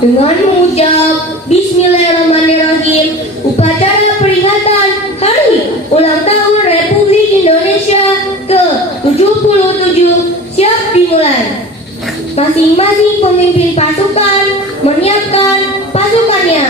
dengan mengucap Bismillahirrahmanirrahim upacara peringatan Hari Ulang Tahun Republik Indonesia ke-77 siap dimulai. Masing-masing pemimpin pasukan menyiapkan pasukannya.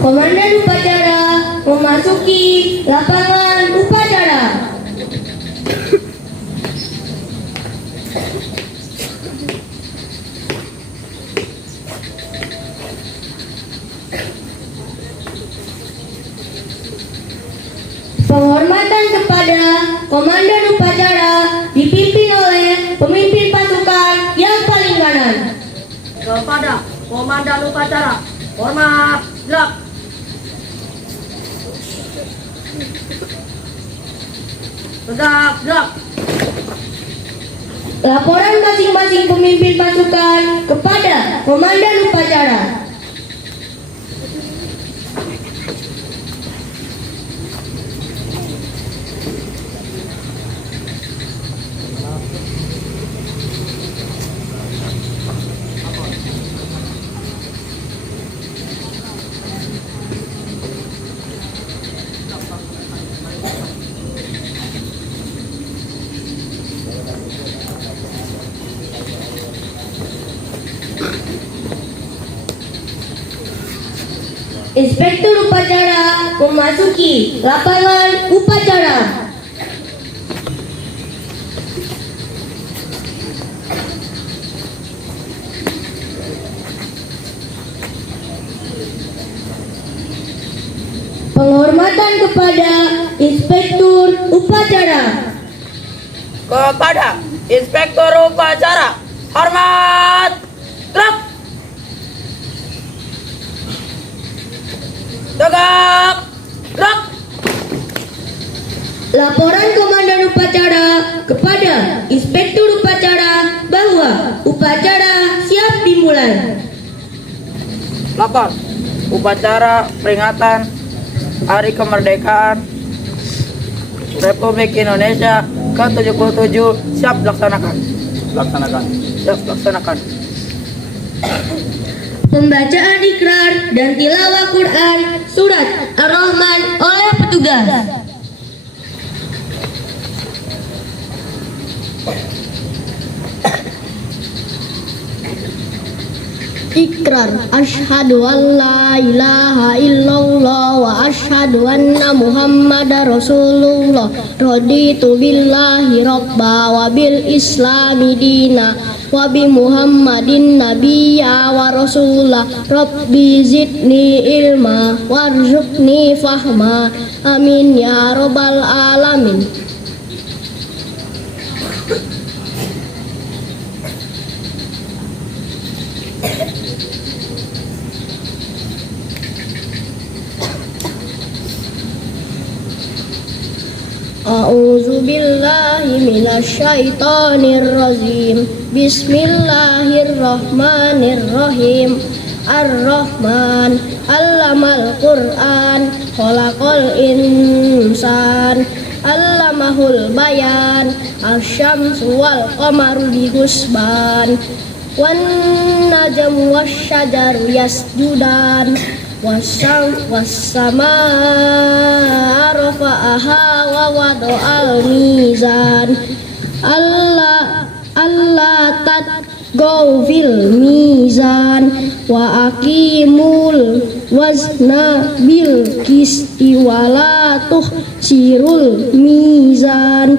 Komandan upacara memasuki lapangan upacara. Penghormatan kepada komandan upacara dipimpin oleh pemimpin pasukan yang paling kanan. Kepada komandan upacara, hormat, gerak. Tegak, gerak. Laporan masing-masing pemimpin pasukan kepada komandan upacara. Inspektur upacara memasuki lapangan upacara. Penghormatan kepada Inspektur upacara. Kepada inspektur upacara, hormat, gerak. Tegak, gerak. Laporan komandan upacara kepada Inspektur upacara bahwa upacara siap dimulai. Lapor, upacara peringatan Hari Kemerdekaan Republik Indonesia ke-77 siap dilaksanakan. Siap dilaksanakan. Pembacaan ikrar dan tilawah Quran surat Ar-Rahman oleh petugas. Ikrar, asyhadu an la ilaha illallah wa asyhadu anna muhammadar rasulullah. Raditu billahi rabba wa bil islami dina wa bi muhammadin nabiyya wa rasulah. Rabbi zidni ilma warzuqni fahma, amin ya rabbal alamin. A'udzu billahi minasyaitonir rajim. Bismillahirrahmanirrahim. Ar-Rahman 'allamal Qur'an, khalaqal insan, 'allamahul bayan. Asy-syamsu wal qamaru bihusban, wan najmu wasyajaru yasjudan, was-samaa rafa'aha wa wada'al mizan. Allah tatgaw fil mizan wa aqimul wazna bil qisti wa la tuhsirul mizan.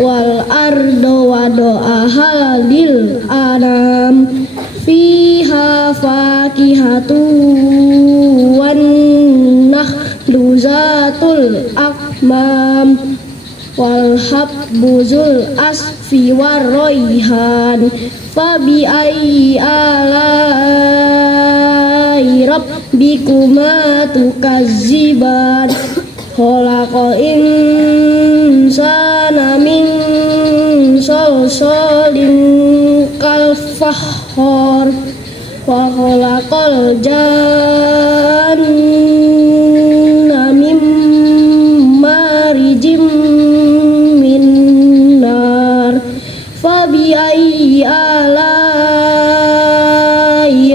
Wal ardo wada'aha lil anam, fiha fakihatu wan nakhlu zatul akmam, wal habbu zul asfi war rayhan. Fabi ayyi alai rabbikuma tukazziban. khalaqal insana min salsalin kal fakhar wa khalaqal janna min marijim min nar fabi ayyi alai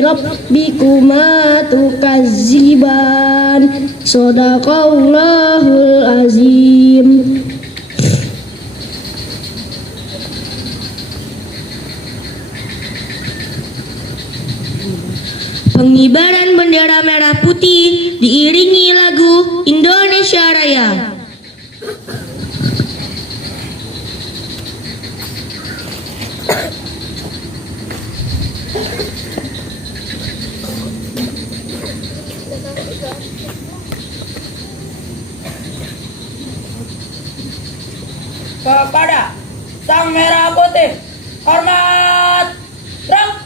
rabbikuma tukazziban. Shadaqallahul azim. Pengibaran bendera merah putih diiringi lagu Indonesia Raya. Kepada Sang Merah Putih, hormat, drop.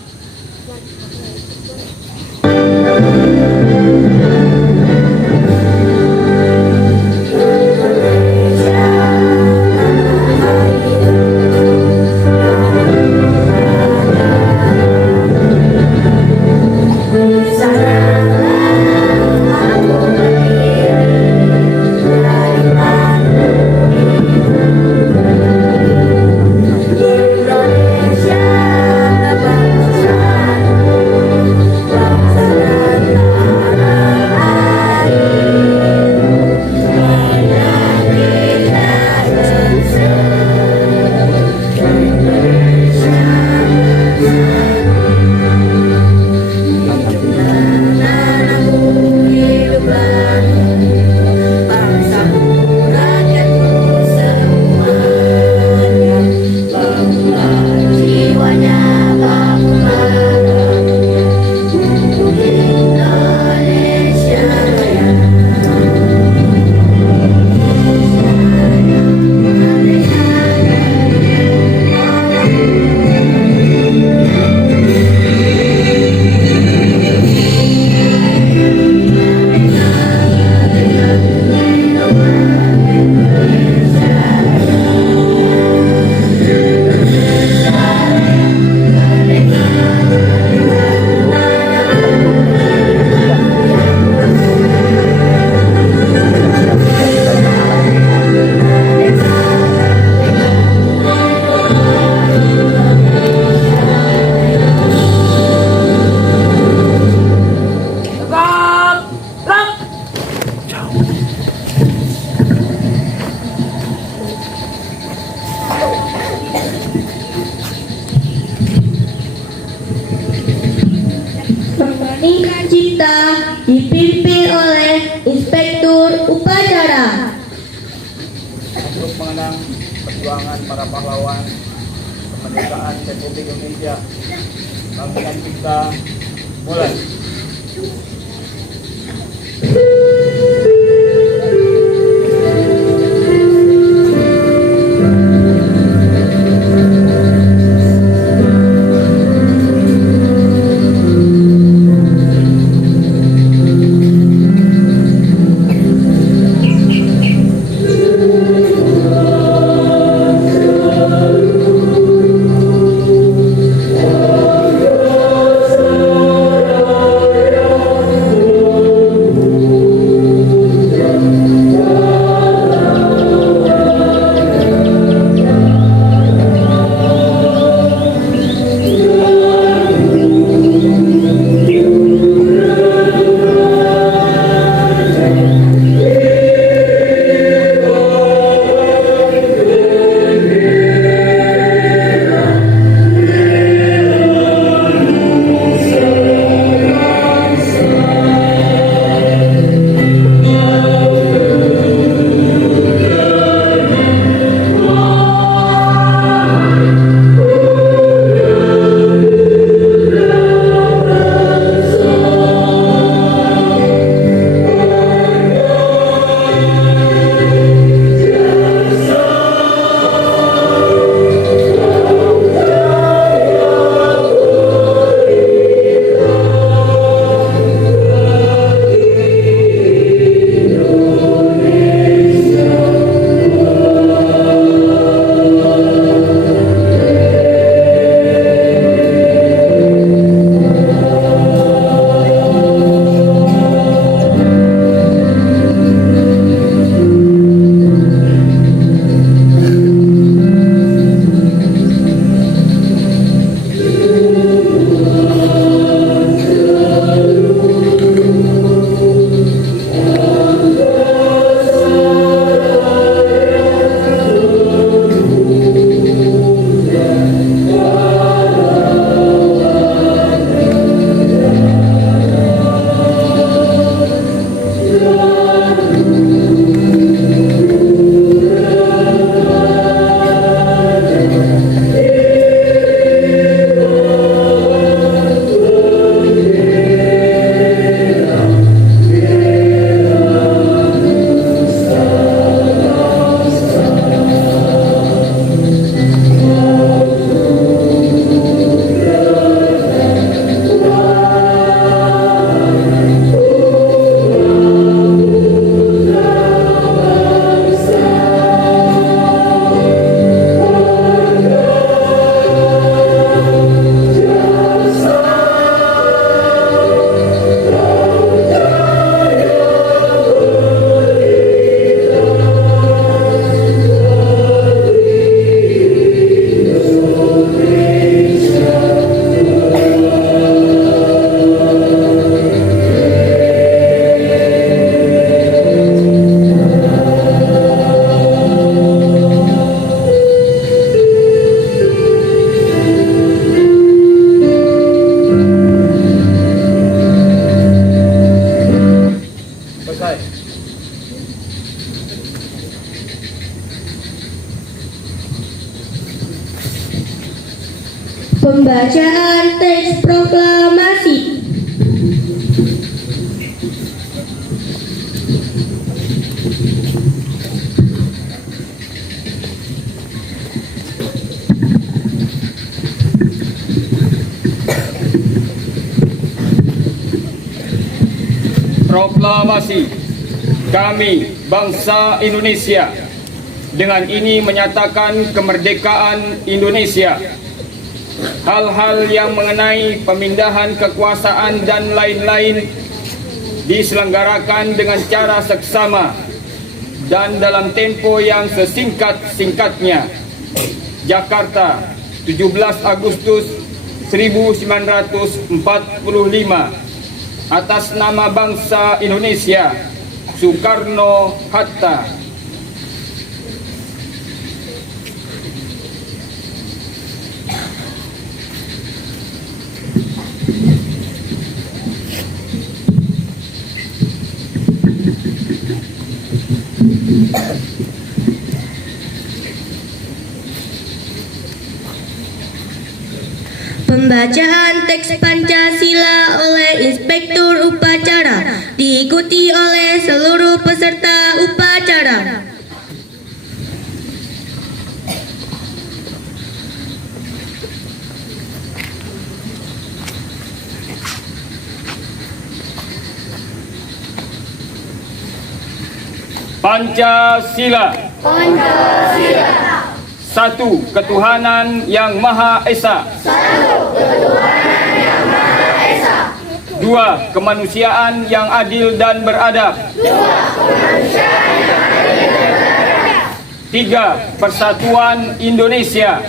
Peningkat cipta dipimpin oleh Inspektur Upacara. Untuk mengenang perjuangan para pahlawan kemerdekaan Republik Indonesia. Latihan kita mulai. teks proklamasi. Proklamasi kami bangsa Indonesia dengan ini menyatakan kemerdekaan Indonesia. Hal-hal yang mengenai pemindahan kekuasaan dan lain-lain diselenggarakan dengan cara seksama dan dalam tempo yang sesingkat-singkatnya. Jakarta, 17 Agustus 1945. Atas nama bangsa Indonesia, Soekarno-Hatta. Pembacaan teks Pancasila oleh Inspektur Upacara diikuti oleh seluruh peserta upacara. Pancasila. Satu, ketuhanan yang Maha Esa. Dua, kemanusiaan yang adil dan beradab. Tiga, persatuan Indonesia.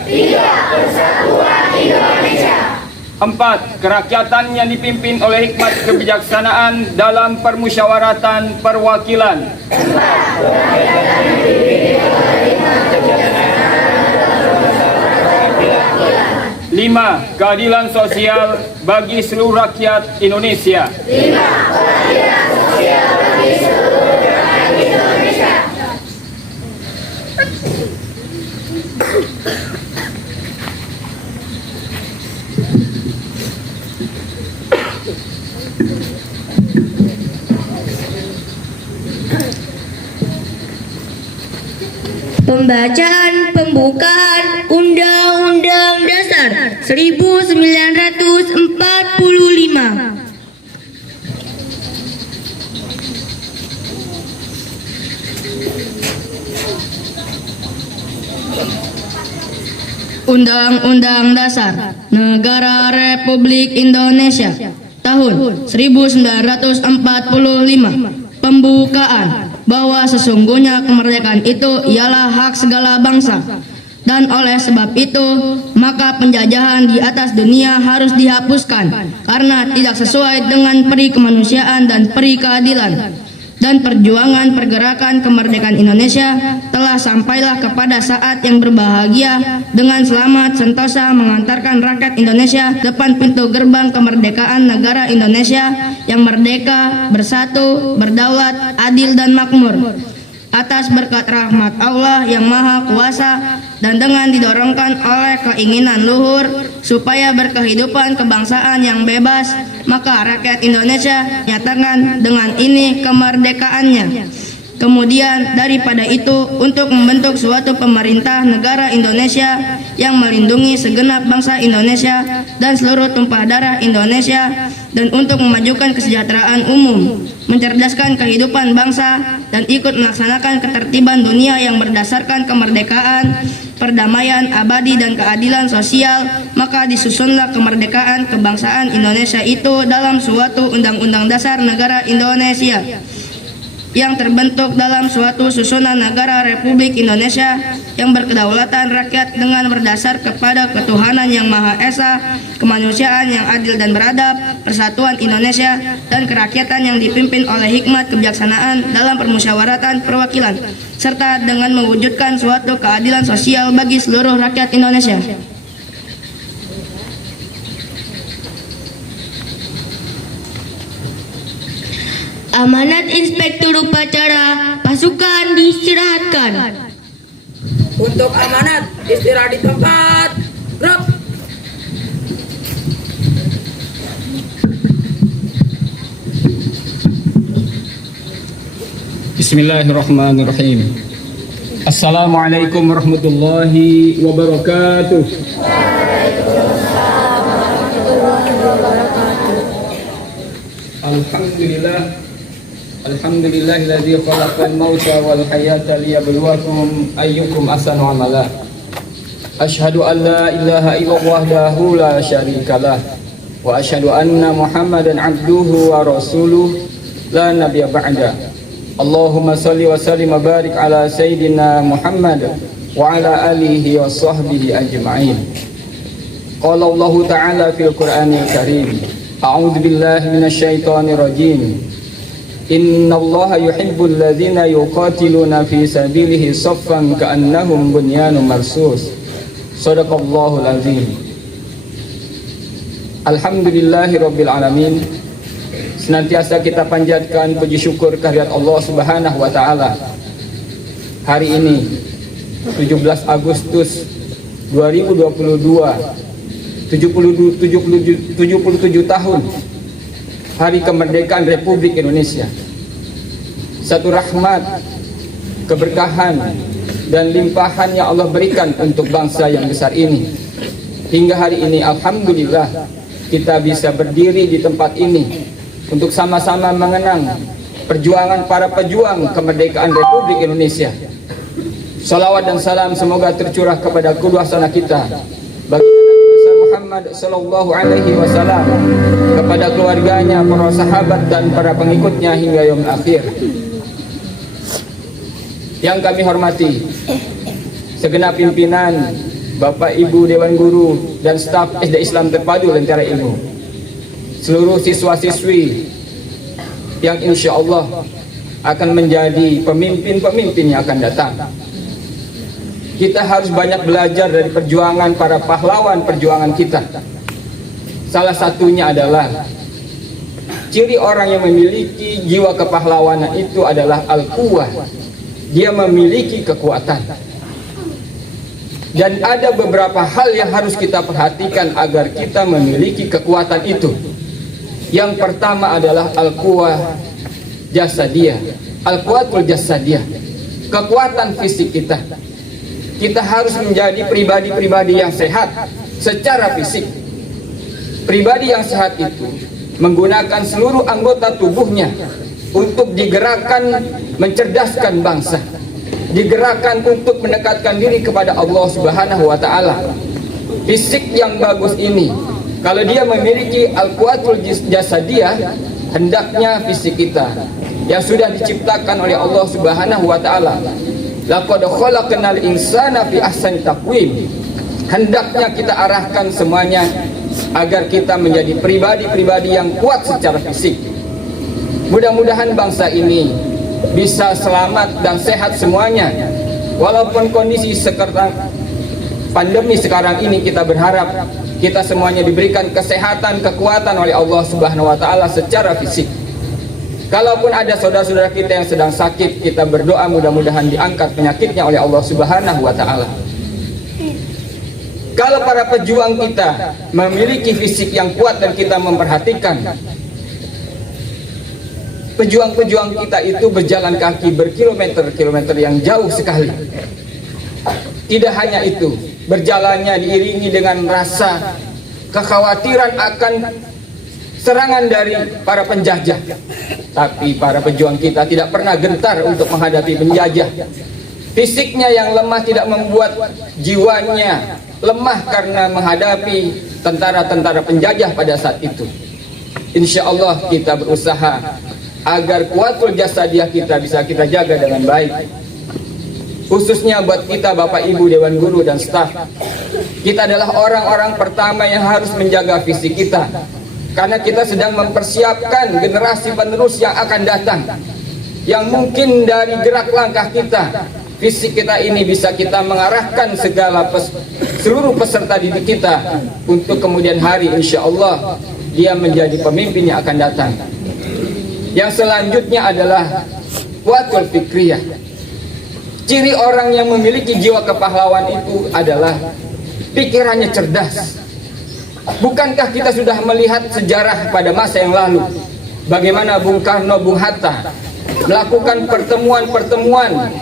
Empat, kerakyatan yang dipimpin oleh hikmat kebijaksanaan dalam permusyawaratan perwakilan. Lima, keadilan sosial bagi seluruh rakyat Indonesia. Pembacaan pembukaan Undang-Undang Dasar 1945. Undang-Undang Dasar Negara Republik Indonesia tahun 1945. Pembukaan bahwa sesungguhnya kemerdekaan itu ialah hak segala bangsa, dan oleh sebab itu maka penjajahan di atas dunia harus dihapuskan karena tidak sesuai dengan peri kemanusiaan dan peri keadilan. Dan perjuangan pergerakan kemerdekaan Indonesia telah sampailah kepada saat yang berbahagia dengan selamat sentosa mengantarkan rakyat Indonesia depan pintu gerbang kemerdekaan negara Indonesia yang merdeka, bersatu, berdaulat, adil dan makmur. Atas berkat rahmat Allah yang Maha Kuasa dan dengan didorongkan oleh keinginan luhur supaya berkehidupan kebangsaan yang bebas, maka rakyat Indonesia nyatakan dengan ini kemerdekaannya. Kemudian daripada itu untuk membentuk suatu pemerintah negara Indonesia yang melindungi segenap bangsa Indonesia dan seluruh tumpah darah Indonesia, dan untuk memajukan kesejahteraan umum, mencerdaskan kehidupan bangsa, dan ikut melaksanakan ketertiban dunia yang berdasarkan kemerdekaan, perdamaian abadi dan keadilan sosial, maka disusunlah kemerdekaan kebangsaan Indonesia itu dalam suatu undang-undang dasar negara Indonesia yang terbentuk dalam suatu susunan negara Republik Indonesia yang berkedaulatan rakyat dengan berdasar kepada ketuhanan yang Maha Esa, kemanusiaan yang adil dan beradab, persatuan Indonesia, dan kerakyatan yang dipimpin oleh hikmat kebijaksanaan dalam permusyawaratan perwakilan, serta dengan mewujudkan suatu keadilan sosial bagi seluruh rakyat Indonesia. Amanat Inspektur Upacara, pasukan diistirahatkan. Untuk amanat, istirahat di tempat. Drop. Bismillahirrahmanirrahim. Assalamualaikum warahmatullahi wabarakatuh. Alhamdulillahilladzi khalaqal mauta wal hayata liyabluwakum ayyukum ahsanu amala. Asyhadu an la ilaha illallah wahdahu la syarikalah wa asyhadu anna Muhammadan abduhu wa rasuluh la nabiyya ba'da. Allahumma salli wa sallim wa barik ala sayyidina Muhammad wa ala alihi wa sahbihi ajma'in. Qala Allah ta'ala fil Qur'anil Karim. A'udzu billahi minasyaitonir rajim. Innallaha yuhibbul ladzina yuqatiluna fi sabilihi saffan ka'annahum bunyanun marsus. Shadaqallahul azim. Alhamdulillahirabbil alamin. Senantiasa kita panjatkan puji syukur kehadirat Allah Subhanahu wa taala. Hari ini 17 Agustus 2022, 77 tahun hari kemerdekaan Republik Indonesia. Satu rahmat, keberkahan dan limpahan yang Allah berikan untuk bangsa yang besar ini. Hingga hari ini alhamdulillah kita bisa berdiri di tempat ini untuk sama-sama mengenang perjuangan para pejuang kemerdekaan Republik Indonesia. Salawat dan salam semoga tercurah kepada kedua sana kita, bagi Nabi besar Muhammad sallallahu alaihi wasallam, kepada keluarganya, para sahabat dan para pengikutnya hingga yaumul akhir. Yang kami hormati segenap pimpinan, Bapak Ibu Dewan Guru dan staf SD Islam Terpadu Lentera Ilmu, seluruh siswa-siswi yang insya Allah akan menjadi pemimpin-pemimpin yang akan datang. Kita harus banyak belajar dari perjuangan para pahlawan perjuangan kita. Salah satunya adalah ciri orang yang memiliki jiwa kepahlawanan itu adalah al-quwwah. Dia memiliki kekuatan. Dan ada beberapa hal yang harus kita perhatikan agar kita memiliki kekuatan itu. Yang pertama adalah al-quwwah jasadiyah, al-quwwatul jasadiyah, kekuatan fisik kita. Kita harus menjadi pribadi-pribadi yang sehat secara fisik. Pribadi yang sehat itu menggunakan seluruh anggota tubuhnya untuk digerakkan mencerdaskan bangsa, digerakkan untuk mendekatkan diri kepada Allah Subhanahu wa taala. Fisik yang bagus ini, kalau dia memiliki al-quwwatul jasadiyah, hendaknya fisik kita yang sudah diciptakan oleh Allah Subhanahu wa taala, laqad khalaqnal insana fi ahsani taqwim, hendaknya kita arahkan semuanya agar kita menjadi pribadi-pribadi yang kuat secara fisik. Mudah-mudahan bangsa ini bisa selamat dan sehat semuanya. Walaupun kondisi sekarang pandemi sekarang ini, kita berharap kita semuanya diberikan kesehatan, kekuatan oleh Allah Subhanahu wa taala secara fisik. Kalaupun ada saudara-saudara kita yang sedang sakit, kita berdoa mudah-mudahan diangkat penyakitnya oleh Allah Subhanahu wa taala. Kalau para pejuang kita memiliki fisik yang kuat dan kita memperhatikan, pejuang-pejuang kita itu berjalan kaki berkilometer-kilometer yang jauh sekali. Tidak hanya itu, berjalannya diiringi dengan rasa kekhawatiran akan serangan dari para penjajah. Tapi para pejuang kita tidak pernah gentar untuk menghadapi penjajah. Fisiknya yang lemah tidak membuat jiwanya lemah karena menghadapi tentara-tentara penjajah pada saat itu. Insya Allah kita berusaha agar kuatul jasadiah kita bisa kita jaga dengan baik. Khususnya buat kita Bapak Ibu Dewan Guru dan staf, kita adalah orang-orang pertama yang harus menjaga fisik kita, karena kita sedang mempersiapkan generasi penerus yang akan datang, yang mungkin dari gerak langkah kita, fisik kita ini bisa kita mengarahkan seluruh peserta didik kita untuk kemudian hari insya Allah dia menjadi pemimpin yang akan datang. Yang selanjutnya adalah kuatul fikriyah. Ciri orang yang memiliki jiwa kepahlawan itu adalah pikirannya cerdas. Bukankah kita sudah melihat sejarah pada masa yang lalu, bagaimana Bung Karno, Bung Hatta melakukan pertemuan-pertemuan,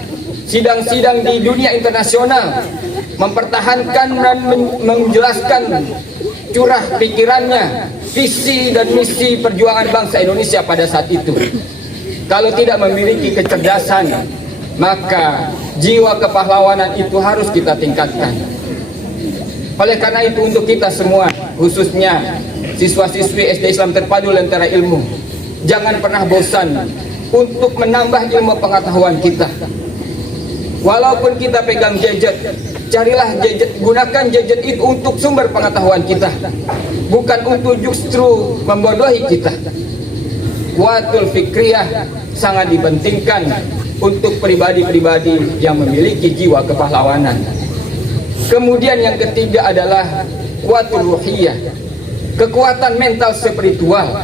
sidang-sidang di dunia internasional, mempertahankan dan menjelaskan curah pikirannya, visi dan misi perjuangan bangsa Indonesia pada saat itu. Kalau tidak memiliki kecerdasan, maka jiwa kepahlawanan itu harus kita tingkatkan. Oleh karena itu, untuk kita semua, khususnya siswa-siswi SD Islam Terpadu Lentera Ilmu, jangan pernah bosan untuk menambah ilmu pengetahuan kita. Walaupun kita pegang gadget, carilah gadget, gunakan gadget itu untuk sumber pengetahuan kita, bukan untuk justru membodohi kita. Kuwatul fikriyah sangat dipentingkan untuk pribadi-pribadi yang memiliki jiwa kepahlawanan. Kemudian yang ketiga adalah kuwatul ruhiyah, kekuatan mental spiritual.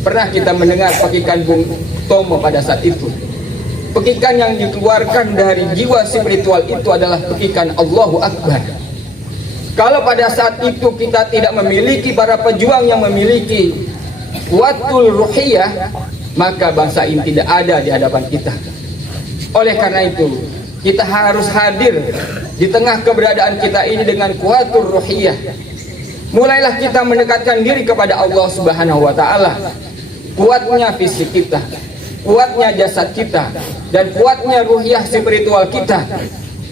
Pernah kita mendengar pekikan Bung Tomo pada saat itu. Pekikan yang dikeluarkan dari jiwa spiritual itu adalah pekikan Allahu Akbar. Kalau pada saat itu kita tidak memiliki para pejuang yang memiliki kuwatul ruhiyah, maka bangsa ini tidak ada di hadapan kita. Oleh karena itu, kita harus hadir di tengah keberadaan kita ini dengan kuwatul ruhiyah. Mulailah kita mendekatkan diri kepada Allah Subhanahu wa taala. Kuatnya fisik kita, kuatnya jasad kita, dan kuatnya ruhiyah spiritual kita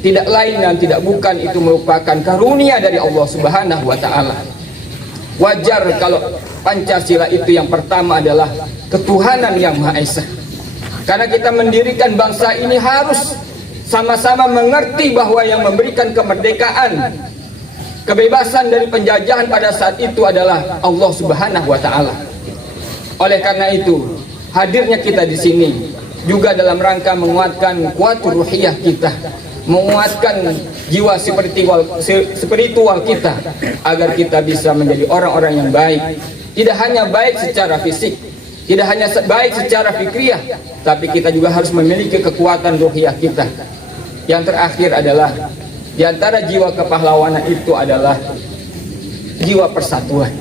tidak lain dan tidak bukan itu merupakan karunia dari Allah Subhanahu wa taala. Wajar kalau Pancasila itu yang pertama adalah ketuhanan yang Maha Esa. Karena kita mendirikan bangsa ini harus sama-sama mengerti bahwa yang memberikan kemerdekaan, kebebasan dari penjajahan pada saat itu adalah Allah Subhanahu wa taala. Oleh karena itu, hadirnya kita di sini juga dalam rangka menguatkan kuwatul ruhiyah kita, menguatkan jiwa spiritual kita, agar kita bisa menjadi orang-orang yang baik. Tidak hanya baik secara fisik, tidak hanya baik secara fikriyah, tapi kita juga harus memiliki kekuatan ruhiyah kita. Yang terakhir adalah, di antara jiwa kepahlawanan itu adalah jiwa persatuan.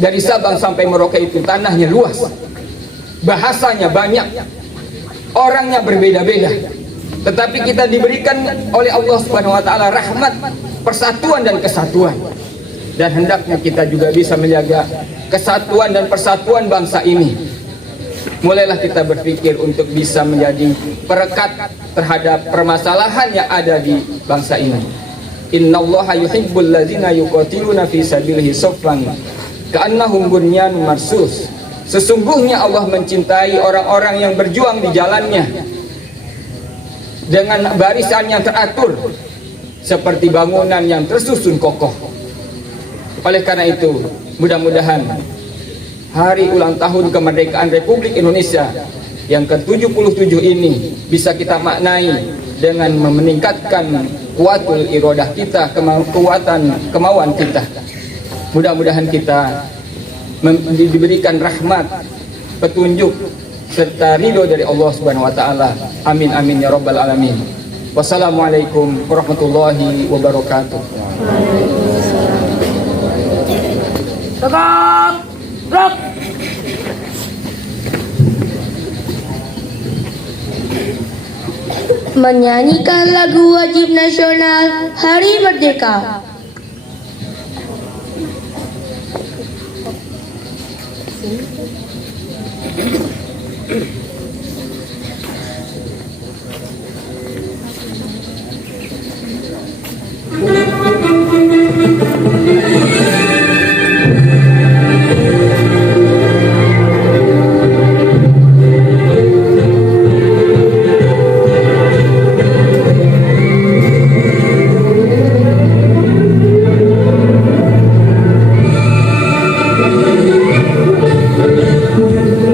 Dari Sabang sampai Merauke itu tanahnya luas, bahasanya banyak, orangnya berbeda-beda, tetapi kita diberikan oleh Allah Subhanahu wa taala rahmat, persatuan dan kesatuan. Dan hendaknya kita juga bisa menjaga kesatuan dan persatuan bangsa ini. Mulailah kita berpikir untuk bisa menjadi perekat terhadap permasalahan yang ada di bangsa ini. Innallaha yuhibbul ladzina yuqatiluna fi sabilihi shaffan ka'annahum bunyanun marsus. Sesungguhnya Allah mencintai orang-orang yang berjuang di jalannya dengan barisan yang teratur seperti bangunan yang tersusun kokoh. Oleh karena itu, mudah-mudahan hari ulang tahun kemerdekaan Republik Indonesia yang ke-77 ini bisa kita maknai dengan meningkatkan kuwatul iradah kita, kemauan kita. Mudah-mudahan kita diberikan rahmat, petunjuk serta ridho dari Allah Subhanahu wa taala. Amin amin ya rabbal alamin. Wassalamualaikum warahmatullahi wabarakatuh. Tegak, gerak. Menyanyikan lagu wajib nasional Hari Merdeka.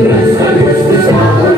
Rasa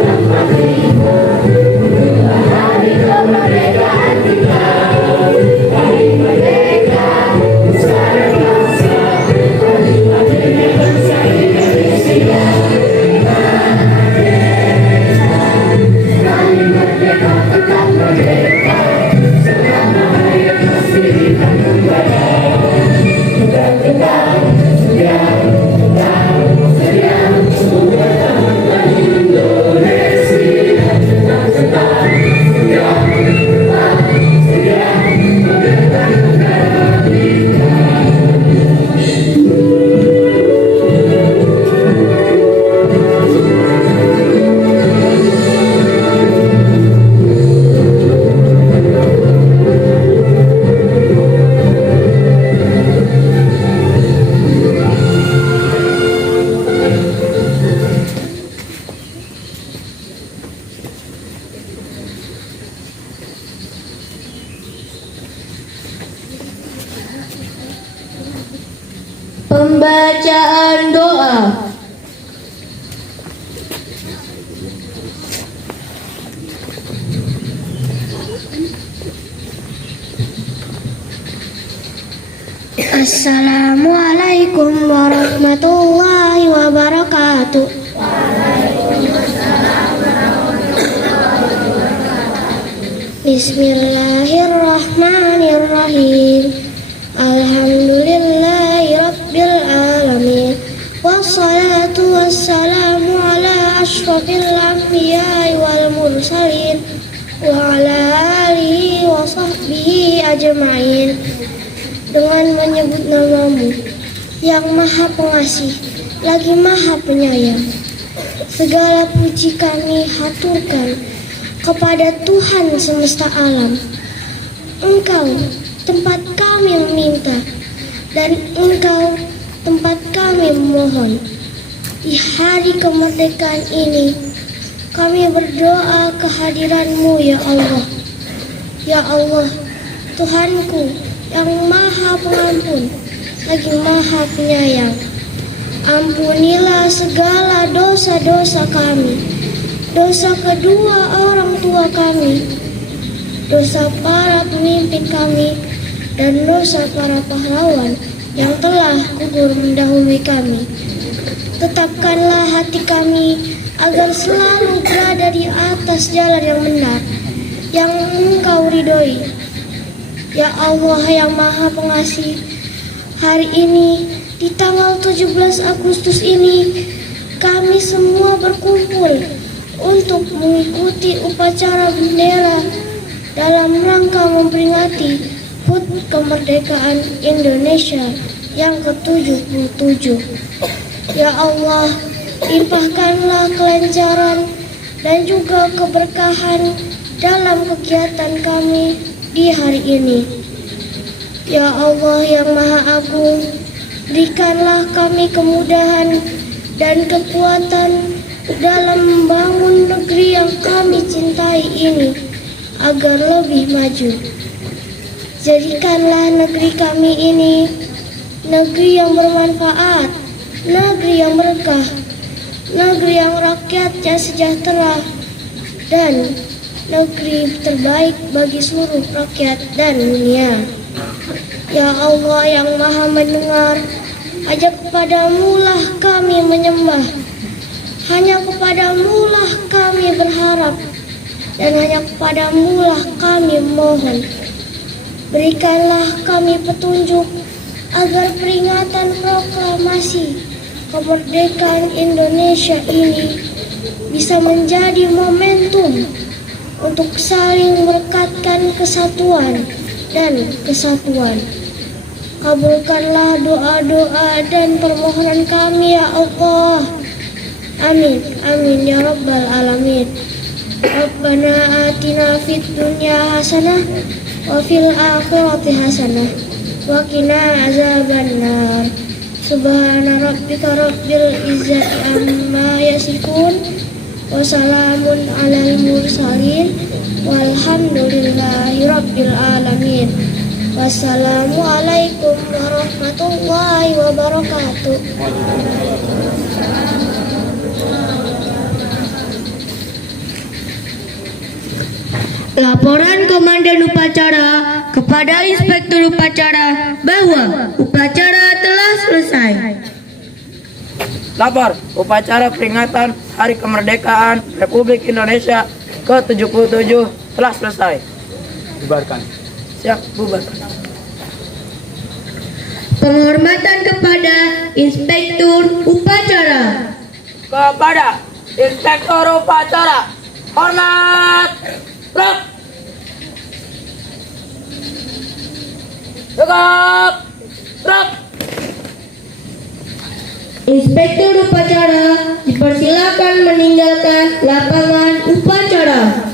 Assalamualaikum warahmatullahi wabarakatuh. Bismillahirrahmanirrahim. Alhamdulillahi rabbil alamin. Wassalatu wassalamu ala asyrafil anbiya'i wal mursalin wa ala alihi wa sahbihi ajma'in. Dengan menyebut namamu yang maha pengasih lagi maha penyayang, segala puji kami haturkan kepada Tuhan semesta alam. Engkau tempat kami meminta dan Engkau tempat kami memohon. Di hari kemerdekaan ini kami berdoa kehadiran-Mu ya Allah. Ya Allah, Tuhanku yang maha pengampun lagi maha penyayang, ampunilah segala dosa-dosa kami, dosa kedua orang tua kami, dosa para pemimpin kami, dan dosa para pahlawan yang telah gugur mendahului kami. Tetapkanlah hati kami agar selalu berada di atas jalan yang benar, yang Engkau ridhoi. Ya Allah yang maha pengasih, hari ini di tanggal 17 Agustus ini kami semua berkumpul untuk mengikuti upacara bendera dalam rangka memperingati HUT kemerdekaan Indonesia yang ke-77. Ya Allah, limpahkanlah kelancaran dan juga keberkahan dalam kegiatan kami di hari ini. Ya Allah yang Maha Agung, berikanlah kami kemudahan dan kekuatan dalam membangun negeri yang kami cintai ini agar lebih maju. Jadikanlah negeri kami ini negeri yang bermanfaat, negeri yang berkah, negeri yang rakyatnya sejahtera, dan negeri terbaik bagi seluruh rakyat dan dunia. Ya Allah yang maha mendengar, hanya kepadamu lah kami menyembah, hanya kepadamu lah kami berharap, dan hanya kepadamu lah kami mohon. Berikanlah kami petunjuk agar peringatan proklamasi kemerdekaan Indonesia ini bisa menjadi momentum untuk saling merekatkan kesatuan dan kesatuan. Kabulkanlah doa-doa dan permohonan kami ya Allah. Amin, amin ya rabbal alamin. Rabbana atina fid dunya hasanah wa fil akhirati hasanah wa qina azabannar. Subhana rabbika rabbil izzati amma yasifun wa salamun alal mursalin walhamdulillahi rabbil alamin. Wassalamualaikum warahmatullahi wabarakatuh. Laporan Komandan Upacara kepada Inspektur Upacara bahwa upacara telah selesai. Lapor, upacara peringatan Hari Kemerdekaan Republik Indonesia ke-77 telah selesai. Bubarkan. Siap, bubar. Penghormatan kepada Inspektur Upacara. Kepada Inspektur Upacara, hormat. Gerak. Tegak. Gerak. Inspektur Upacara dipersilakan meninggalkan lapangan upacara.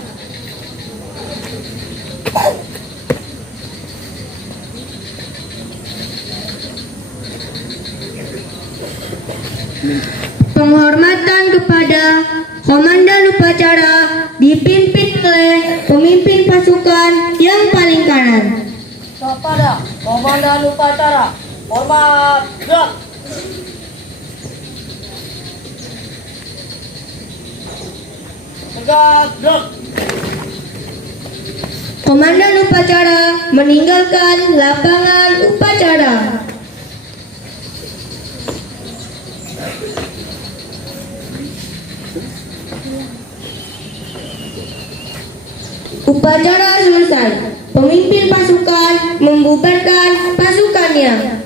Penghormatan kepada Komandan Upacara dipimpin oleh pemimpin pasukan yang paling kanan. Kepada Komandan Upacara, hormat. Gerak. Tegak. Gerak. Komandan Upacara meninggalkan lapangan upacara. Upacara selesai. Pemimpin pasukan membubarkan pasukannya.